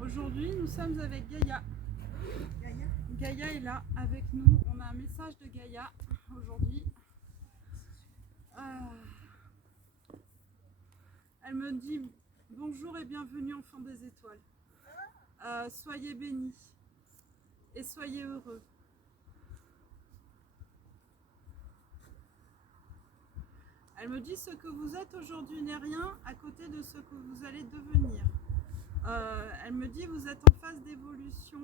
Aujourd'hui, nous sommes avec Gaïa. Gaïa est là avec nous. On a un message de Gaïa aujourd'hui. Elle me dit bonjour et bienvenue enfants des étoiles. Soyez bénis et soyez heureux. Elle me dit ce que vous êtes aujourd'hui n'est rien à côté de ce que vous allez devenir. Elle me dit vous êtes en phase d'évolution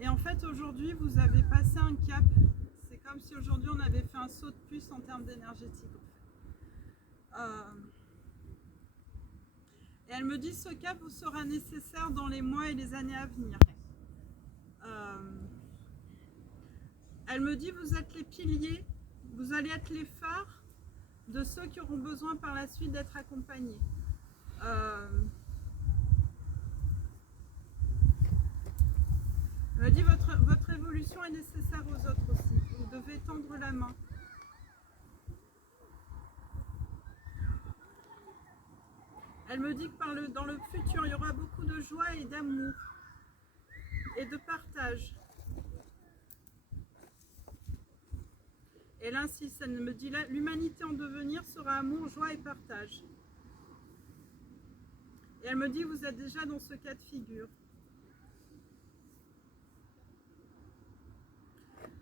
et en fait aujourd'hui vous avez passé un cap. C'est comme si aujourd'hui on avait fait un saut de puce en termes d'énergétique. Et elle me dit ce cap vous sera nécessaire dans les mois et les années à venir. Elle me dit vous êtes les piliers, vous allez être les phares de ceux qui auront besoin par la suite d'être accompagnés. Elle me dit votre évolution est nécessaire aux autres aussi. Vous devez tendre la main. Elle me dit que dans le futur, il y aura beaucoup de joie et d'amour et de partage. Elle insiste, elle me dit l'humanité en devenir sera amour, joie et partage. Et elle me dit vous êtes déjà dans ce cas de figure.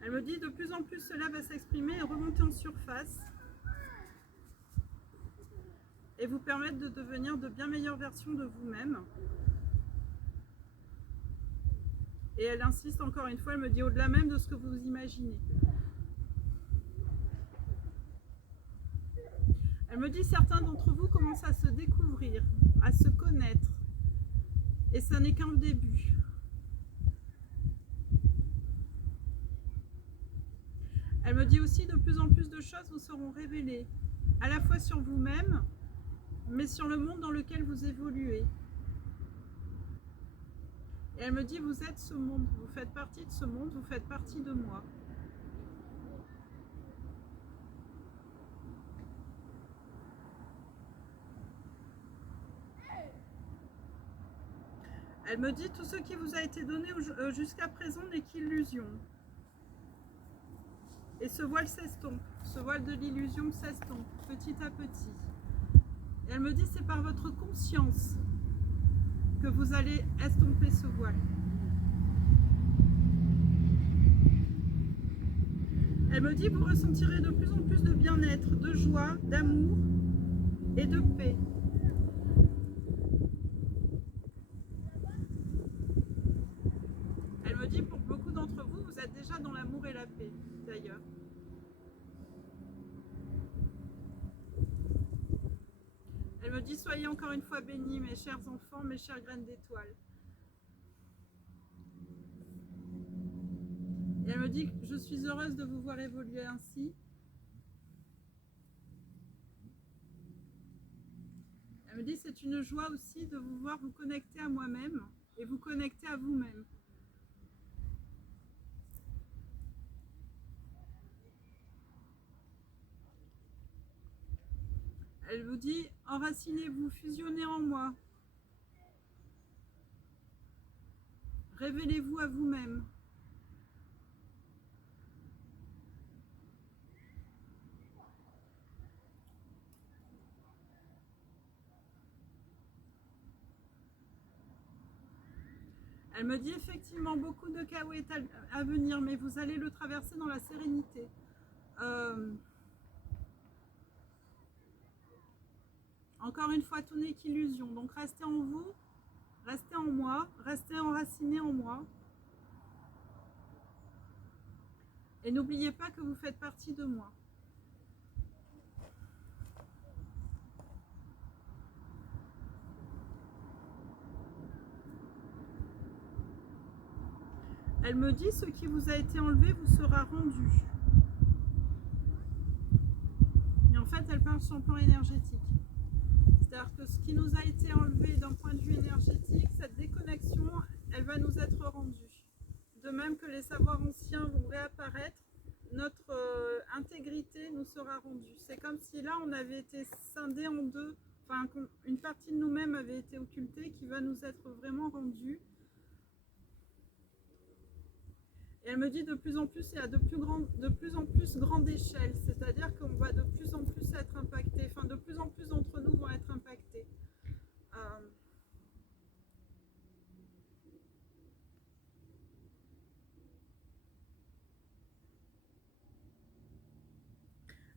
Elle me dit de plus en plus cela va s'exprimer et remonter en surface et vous permettre de devenir de bien meilleures versions de vous-même. Et elle insiste encore une fois, elle me dit au-delà même de ce que vous imaginez. Elle me dit certains d'entre vous commencent à se découvrir, à se connaître. Et ça n'est qu'un début. Elle me dit aussi de plus en plus de choses vous seront révélées, à la fois sur vous-même, mais sur le monde dans lequel vous évoluez. Et elle me dit vous êtes ce monde, vous faites partie de ce monde, vous faites partie de moi. Elle me dit tout ce qui vous a été donné jusqu'à présent n'est qu'illusion. Et ce voile s'estompe, ce voile de l'illusion s'estompe petit à petit. Et elle me dit c'est par votre conscience que vous allez estomper ce voile. Elle me dit vous ressentirez de plus en plus de bien-être, de joie, d'amour et de paix. Elle me dit pour beaucoup d'entre vous, vous êtes déjà dans l'amour et la paix d'ailleurs. Elle me dit soyez encore une fois bénis mes chers enfants, mes chères graines d'étoiles. Et elle me dit je suis heureuse de vous voir évoluer ainsi. Elle me dit c'est une joie aussi de vous voir vous connecter à moi-même et vous connecter à vous-même. Elle vous dit enracinez-vous, fusionnez en moi. Révélez-vous à vous-même. Elle me dit effectivement beaucoup de chaos est à venir, mais vous allez le traverser dans la sérénité. Encore une fois, tout n'est qu'illusion. Donc restez en vous, restez en moi, restez enracinés en moi. Et n'oubliez pas que vous faites partie de moi. Elle me dit ce qui vous a été enlevé vous sera rendu. Et en fait, elle parle sur le plan énergétique. C'est-à-dire que ce qui nous a été enlevé d'un point de vue énergétique, cette déconnexion, elle va nous être rendue. De même que les savoirs anciens vont réapparaître, notre intégrité nous sera rendue. C'est comme si là, on avait été scindé en deux enfin, une partie de nous-mêmes avait été occultée, qui va nous être vraiment rendue. Et elle me dit de plus en plus et à de plus en plus grande échelle, c'est-à-dire qu'on va de plus en plus être impacté, enfin de plus en plus d'entre nous vont être impactés.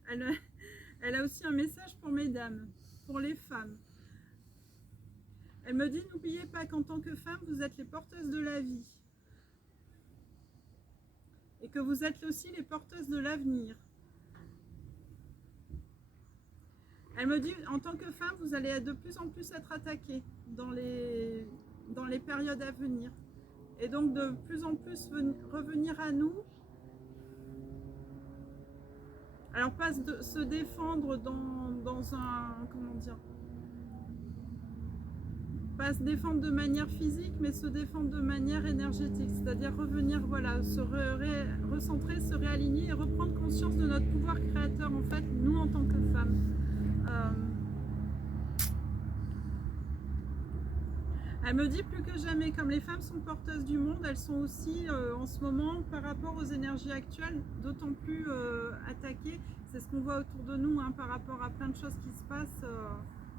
Elle a aussi un message pour mesdames, pour les femmes. Elle me dit, n'oubliez pas qu'en tant que femme, vous êtes les porteuses de la vie. Et que vous êtes aussi les porteuses de l'avenir. Elle me dit, en tant que femme, vous allez de plus en plus être attaquée dans les périodes à venir. Et donc de plus en plus revenir à nous. Alors pas se défendre dans un, comment dire, pas se défendre de manière physique, mais se défendre de manière énergétique, c'est-à-dire revenir, voilà, se recentrer, se réaligner et reprendre conscience de notre pouvoir créateur, en fait, nous en tant que femmes. Elle me dit plus que jamais, comme les femmes sont porteuses du monde, elles sont aussi en ce moment, par rapport aux énergies actuelles, d'autant plus attaquées. C'est ce qu'on voit autour de nous, hein, par rapport à plein de choses qui se passent.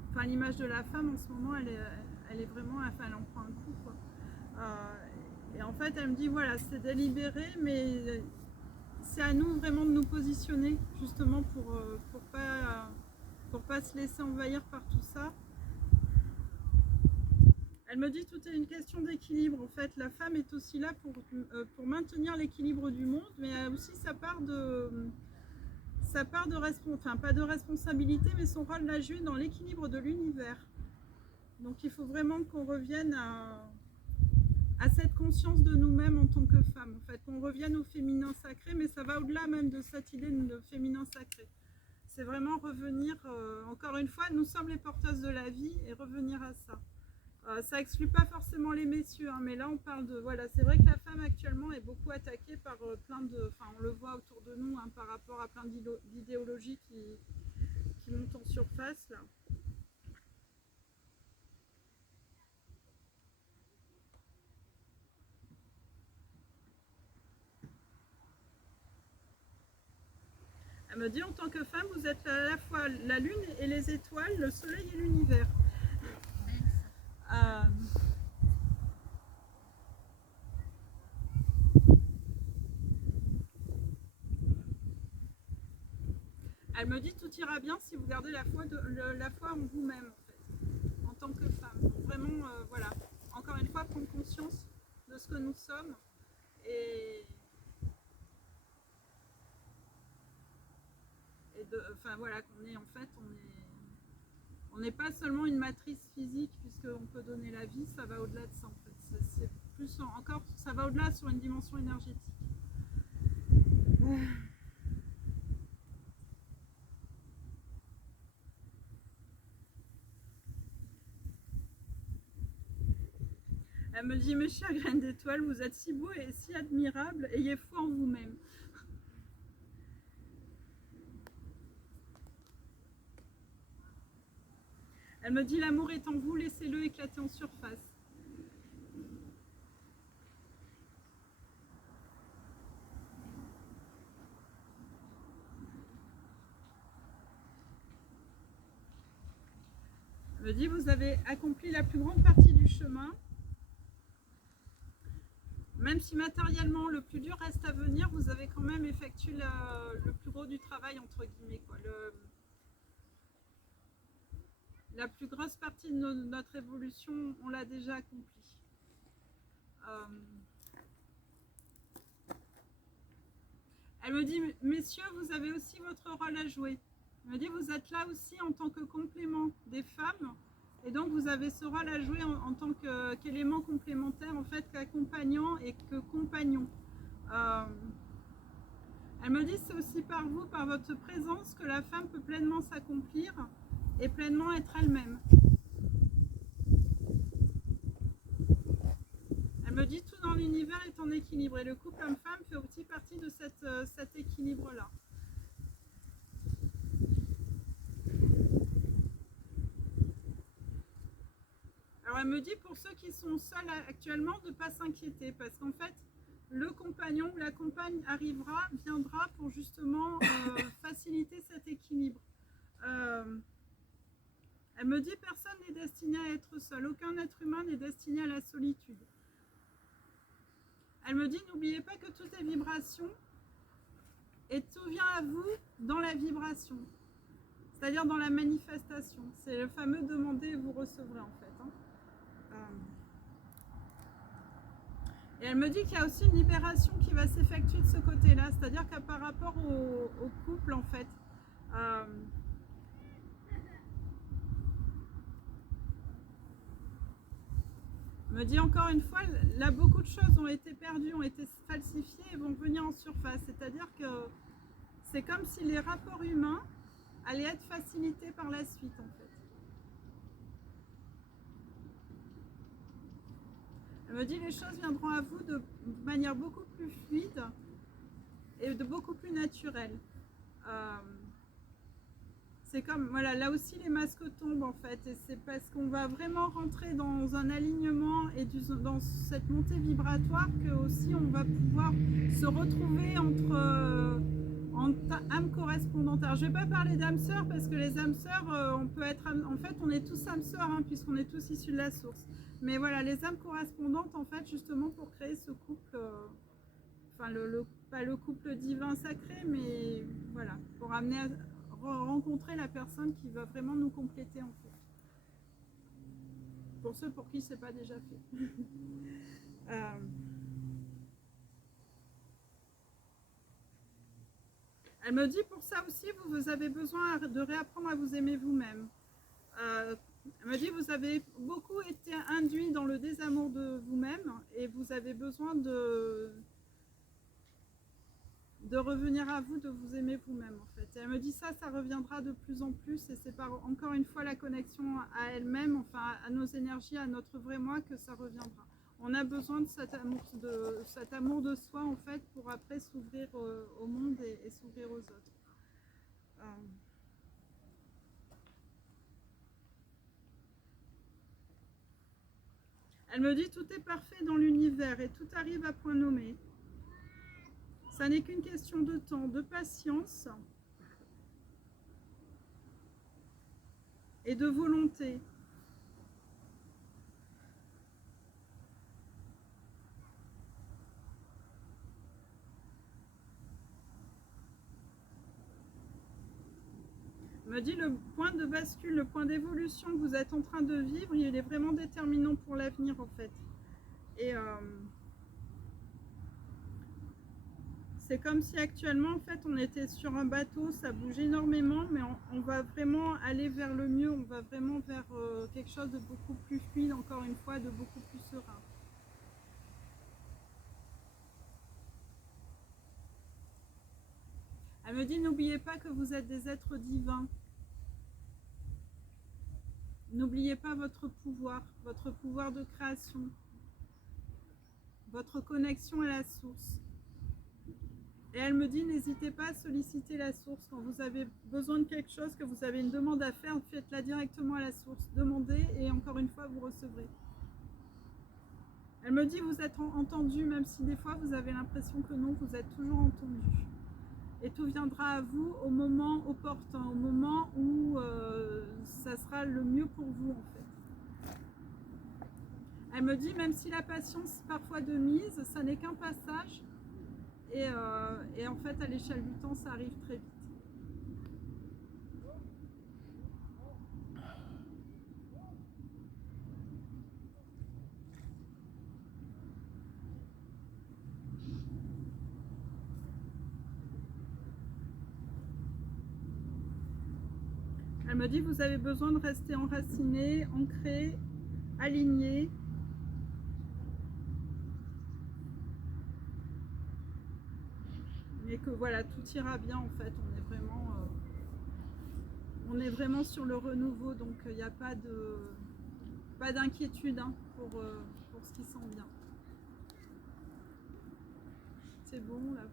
Enfin, l'image de la femme en ce moment, elle est vraiment, enfin, elle en prend un coup, quoi. Et en fait, elle me dit, voilà, c'est délibéré, mais c'est à nous vraiment de nous positionner, justement, pour pas se laisser envahir par tout ça. Elle me dit tout est une question d'équilibre. En fait, la femme est aussi là pour maintenir l'équilibre du monde, mais elle a aussi sa part de enfin pas de responsabilité, mais son rôle la joue dans l'équilibre de l'univers. Donc il faut vraiment qu'on revienne à cette conscience de nous-mêmes en tant que femmes, en fait, qu'on revienne au féminin sacré, mais ça va au-delà même de cette idée de féminin sacré. C'est vraiment revenir, encore une fois, nous sommes les porteuses de la vie et revenir à ça. Ça exclut pas forcément les messieurs, hein, mais là on parle de, voilà, c'est vrai que la femme actuellement est beaucoup attaquée par plein de, enfin on le voit autour de nous, hein, par rapport à plein d'idéologies qui montent en surface là. Elle me dit en tant que femme, vous êtes à la fois la lune et les étoiles, le soleil et l'univers. Elle me dit tout ira bien si vous gardez la foi en vous-même, en fait, en tant que femme. Donc vraiment, voilà, encore une fois, prendre conscience de ce que nous sommes et enfin voilà, qu'on est en fait, on n'est pas seulement une matrice physique puisqu'on peut donner la vie, ça va au-delà de ça en fait. C'est plus encore, ça va au-delà sur une dimension énergétique. Elle me dit, mes chères graines d'étoiles, vous êtes si beaux et si admirables, ayez foi en vous-même. Elle me dit, l'amour est en vous, laissez-le éclater en surface. Elle me dit, vous avez accompli la plus grande partie du chemin. Même si matériellement le plus dur reste à venir, vous avez quand même effectué le plus gros du travail, entre guillemets, quoi. La plus grosse partie de notre évolution, on l'a déjà accomplie. Elle me dit, messieurs, vous avez aussi votre rôle à jouer. Elle me dit, vous êtes là aussi en tant que complément des femmes. Et donc vous avez ce rôle à jouer en tant qu'élément complémentaire, en fait, qu'accompagnant et que compagnon. Elle me dit c'est aussi par vous, par votre présence, que la femme peut pleinement s'accomplir et pleinement être elle-même. Elle me dit tout dans l'univers est en équilibre et le couple homme-femme fait aussi partie de cet équilibre-là. elle me dit pour ceux qui sont seuls actuellement de ne pas s'inquiéter parce qu'en fait, le compagnon ou la compagne viendra pour justement faciliter cet équilibre. Elle me dit personne n'est destiné à être seul, aucun être humain n'est destiné à la solitude. Elle me dit n'oubliez pas que tout est vibration et tout vient à vous dans la vibration, c'est-à-dire dans la manifestation. C'est le fameux demander et vous recevrez en fait. Et elle me dit qu'il y a aussi une libération qui va s'effectuer de ce côté-là, c'est-à-dire que par rapport au couple en fait, elle me dit encore une fois, là beaucoup de choses ont été perdues, ont été falsifiées et vont venir en surface, c'est-à-dire que c'est comme si les rapports humains allaient être facilités par la suite en fait. Elle me dit les choses viendront à vous de manière beaucoup plus fluide et de beaucoup plus naturelle. C'est comme, voilà, là aussi les masques tombent en fait, et c'est parce qu'on va vraiment rentrer dans un alignement et dans cette montée vibratoire que aussi on va pouvoir se retrouver entre âmes correspondantes. Alors je ne vais pas parler d'âmes sœurs parce que les âmes sœurs, on peut être, en fait on est tous âmes sœurs hein, puisqu'on est tous issus de la source. Mais voilà, les âmes correspondantes en fait justement pour créer ce couple, enfin pas le couple divin sacré, mais voilà, pour amener à rencontrer la personne qui va vraiment nous compléter en fait. Pour ceux pour qui c'est pas déjà fait. Elle me dit pour ça aussi, vous avez besoin de réapprendre à vous aimer vous-même. Elle me dit vous avez beaucoup été induit dans le désamour de vous-même et vous avez besoin de revenir à vous, de vous aimer vous-même en fait. Et elle me dit ça reviendra de plus en plus et c'est par encore une fois la connexion à elle-même, enfin à nos énergies, à notre vrai moi que ça reviendra. On a besoin de cet amour de soi en fait pour après s'ouvrir au monde et s'ouvrir aux autres. Elle me dit tout est parfait dans l'univers et tout arrive à point nommé. Ça n'est qu'une question de temps, de patience et de volonté. Elle me dit le point de bascule, le point d'évolution que vous êtes en train de vivre, il est vraiment déterminant pour l'avenir en fait. Et c'est comme si actuellement en fait on était sur un bateau, ça bouge énormément, mais on va vraiment aller vers le mieux, on va vraiment vers quelque chose de beaucoup plus fluide, encore une fois, de beaucoup plus serein. Elle me dit n'oubliez pas que vous êtes des êtres divins. N'oubliez pas votre pouvoir de création, votre connexion à la source. Et elle me dit, n'hésitez pas à solliciter la source. Quand vous avez besoin de quelque chose, que vous avez une demande à faire, faites-la directement à la source. Demandez et encore une fois, vous recevrez. Elle me dit, vous êtes entendu, même si des fois vous avez l'impression que non, vous êtes toujours entendu. Et tout viendra à vous au moment opportun, au moment où ça sera le mieux pour vous en fait. Elle me dit, même si la patience parfois de mise, ça n'est qu'un passage. Et en fait, à l'échelle du temps, ça arrive très vite. Elle me dit, vous avez besoin de rester enraciné, ancré, aligné. Et que voilà, tout ira bien en fait, on est vraiment sur le renouveau, donc il n'y a pas d'inquiétude hein, pour ce qui sent bien. C'est bon là.